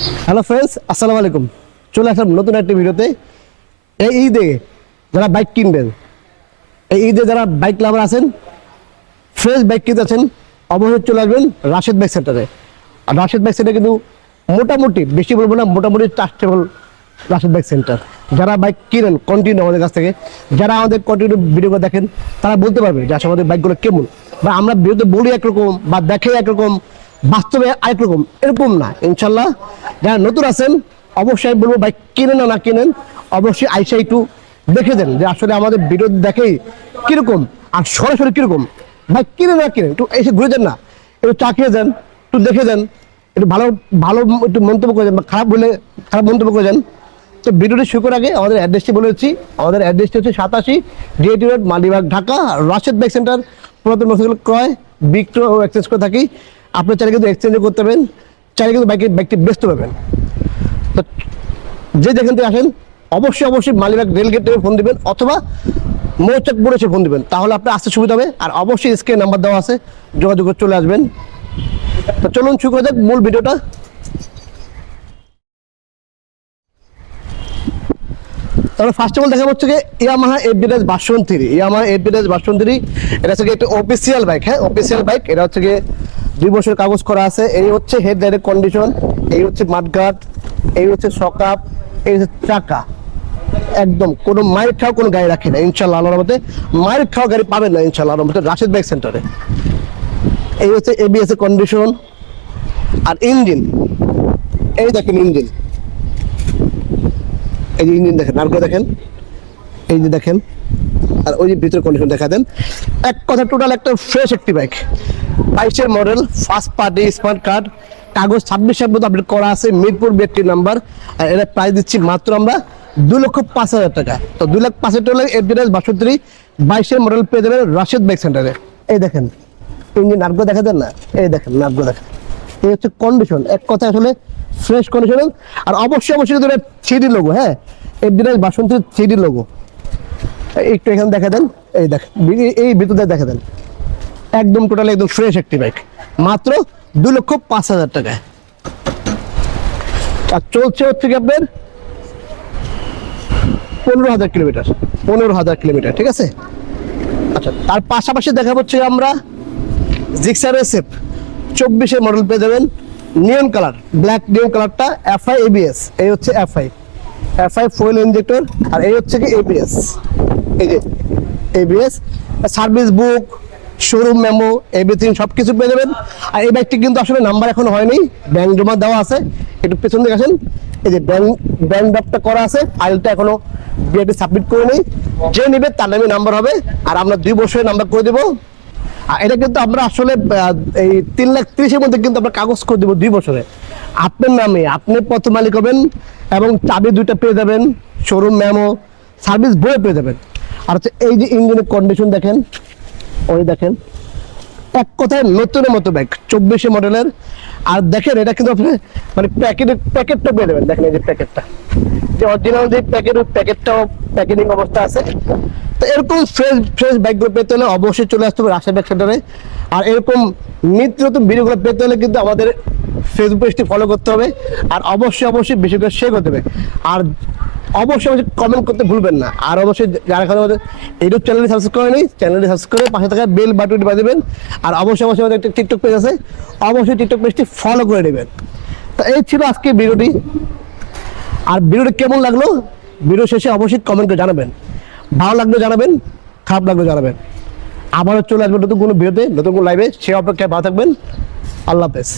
Hello friends, আসসালামু আলাইকুম। চলে আসলাম নতুন একটি ভিডিওতে। এই ঈদে যারা বাইক কিনবেন, এই ঈদে যারা বাইক লাভার আছেন, ফ্রেশ বাইক কিনতে আছেন, অবশ্যই চলে আসবেন রাশেদ বাইক সেন্টারে। আর রাশেদ বাইক সেন্টার কিন্তু মোটামুটি, বেশি বলবো না, মোটামুটি ট্রাস্টেবল রাশেদ বাইক সেন্টার। যারা বাইক কিনেন কন্টিনিউ আমাদের কাছ থেকে, যারা আমাদের কন্টিনিউ ভিডিও দেখেন, তারা বলতে পারবে যে আসলে আমাদের বাইকগুলো কেমন। বা আমরা ভিডিওতে বলি একরকম বা দেখে একরকম, বাস্তবে আরেক রকম, এরকম না। ইনশাল্লাহ যারা নতুন আছেন, অবশ্যই আমি বলবো বাইক কিনেন না কিনেন, অবশ্যই আইসা একটু দেখে দেন যে আসলে আমাদের ভিডিও দেখেই কিরকম আর সরাসরি কিরকম। বাইক কিনে না কিনেন, একটু এসে ঘুরে দেন না, একটু চা খেয়ে যান, একটু দেখে যান, একটু ভালো ভালো একটু মন্তব্য করে যান, বা খারাপ হলে খারাপ মন্তব্য করে যান। তো ভিডিওটি শুরু করার আগে আমাদের অ্যাড্রেসটি বলেছি। আমাদের অ্যাড্রেসটি হচ্ছে 87 DAT road, Malibagh, Dhaka. Rashed bike centre পুরাতন মোটরসাইকেল ক্রয়, বিক্রয় ও এক্সচেঞ্জ করে থাকি। আপনি চাইলে কিন্তু এক্সচেঞ্জও করতে পারবেন, চাইলে কিন্তু বাইকটি বেচতে পারবেন। তো যে যেখান থেকে আসেন, অবশ্যই মালিবাগ রেলগেট থেকে ফোন দিবেন, অথবা মৌচাক মোড়ে এসে ফোন দিবেন, তাহলে আপনার আসতে সুবিধা হবে। আর অবশ্যই স্ক্রিনে নাম্বার দেওয়া আছে, যোগাযোগ করে চলে আসবেন। তো চলুন শুরু করা যাক মূল ভিডিওটা। তাহলে ফার্স্ট অফ অল দেখা হচ্ছে যে Yamaha FBS version 3। Yamaha FBS version 3 এটা হচ্ছে একটা অফিসিয়াল বাইক। হ্যাঁ, অফিসিয়াল বাইক। এটা হচ্ছে গিয়ে 2 বছর কাগজ করা আছে। এই হচ্ছে হেড লাইটের কন্ডিশন, এই হচ্ছে মাঠগার্ড, এই হচ্ছে সকাপ, এই হচ্ছে চাকা। একদম কোনো মায়ের খাওয়া কোনো গাড়ি রাখে না ইনশাল্লাহ, আল্লাহর রহমতে মায়ের খাওয়া গাড়ি পাবেন না ইনশাল্লাহ, আল্লাহর রহমতে রাশেদ বাইক সেন্টারে। এই হচ্ছে এবিএস এর কন্ডিশন। আর ইঞ্জিন, এই দেখেন ইঞ্জিন, এই যে ইঞ্জিন দেখেন, নারকো দেখেন, এই যে দেখেন। আর ওই যে ভিতরে কন্ডিশন দেখা দেন। এক কথা টোটাল একটা ফ্রেশ একটি বাইক, 22-এর model, first party, smart card, কাগজ 26 মতো আপডেট করা আছে, মিরপুর বিএটি নাম্বার। আর এটা প্রাইস দিচ্ছি মাত্র আমরা 2,05,000 টাকা। তো 2,05,000 টাকা এফবিএস 62 22-এর মডেল পেয়ে যাবেন রাশেদ বাইক সেন্টারে। এই দেখেন ইঞ্জিন, নার্গো দেখা দেন না, এই দেখেন নার্গো দেখেন। এই হচ্ছে কন্ডিশন, এক কথা আসলে ফ্রেশ কন্ডিশন। আর অবশ্যই কিন্তু 3D লোগো। হ্যাঁ, এফবিএস 62 3D লোগো। একটু এখানে দেখা দেন, এই দেখেন, এই ভিতরে দেখা দেন, একদম টোটাল একদম ফ্রেশ একটি বাইক, মাত্র 2,05,000 টাকায়। আর চলছে হচ্ছে কি আপনার 15,000 কিলোমিটার, 15,000 কিলোমিটার, ঠিক আছে। আচ্ছা, তার পাশাপাশি দেখা হচ্ছে আমরা জিক্সার এসএফ 24-এর মডেল পেয়ে যাবেন, নিয়ন কালার, ব্ল্যাক নিয়ন কালারটা, এফআই এবিএস। এই হচ্ছে এফআই ফুয়েল ইনজেক্টর। আর এই হচ্ছে কি এবিএস, এই যে ABS, service book, showroom memo, everything সবকিছু পেয়ে যাবেন। আর এই বাইকটি কিন্তু আসলে নাম্বার এখন হয়নি, ব্যাংক জমা দেওয়া আছে। একটু পেছন দিকে আসেন, এই যে ব্যাংক ড্রাফটটা করা আছে, ফাইলটা এখনো বিআরটি সাবমিট করে নেই। যে নেবে তার নামে নাম্বার হবে, আর আমরা 2 বছরের নাম্বার করে দেবো। আর এটা কিন্তু আমরা আসলে এই 3,30,000-এর মধ্যে কিন্তু আমরা কাগজ করে দেবো 2 বছরে আপনার নামে। আপনি প্রথম মালিক হবেন এবং চাবি 2টা পেয়ে যাবেন, শোরুম মেমো, সার্ভিস বই পেয়ে যাবেন। আর হচ্ছে এই যে ইঞ্জিনের কন্ডিশন দেখেন, ওই দেখেন, এক কথায় নতুনের মতো বাইক, 24 মডেলের। আর দেখেন এটা কিন্তু আপনি মানে প্যাকেটটা পেয়ে যাবেন। দেখেন এই যে প্যাকেটটা, যে অরিজিনাল যে প্যাকেট, ওই প্যাকেটটাও প্যাকেটিং অবস্থা আছে। তো এরকম ফ্রেশ বাইকগুলো পেতে হলে অবশ্যই চলে আসতে হবে রাশেদ বাইক সেন্টারে। আর এরকম নিত্য নতুন ভিডিওগুলো পেতে হলে কিন্তু আমাদের ফেসবুক পেজটি ফলো করতে হবে, আর অবশ্যই বেশি করে শেয়ার করতে হবে। আর অবশ্যই কমেন্ট করতে ভুলবেন না। আর অবশ্যই যারা এখন আমাদের ইউটিউব চ্যানেলটি সাবস্ক্রাইব করেনি, চ্যানেলটি সাবস্ক্রাইব করে পাশে থাকা বেল বাটনটি বাজিয়ে দেবেন। আর অবশ্যই আমাদের একটা টিকটক পেজ আছে, অবশ্যই টিকটক পেজটি ফলো করে নেবেন। তো এই ছিল আজকে ভিডিওটি। আর ভিডিওটি কেমন লাগলো, ভিডিও শেষে অবশ্যই কমেন্ট করে জানাবেন। ভালো লাগলো জানাবেন, খারাপ লাগলো জানাবেন। আবারও চলে আসবেন নতুন কোনো ভিডিওতে, নতুন কোনো লাইভে। সে অপেক্ষায় ভালো থাকবেন। আল্লাহ হাফেজ।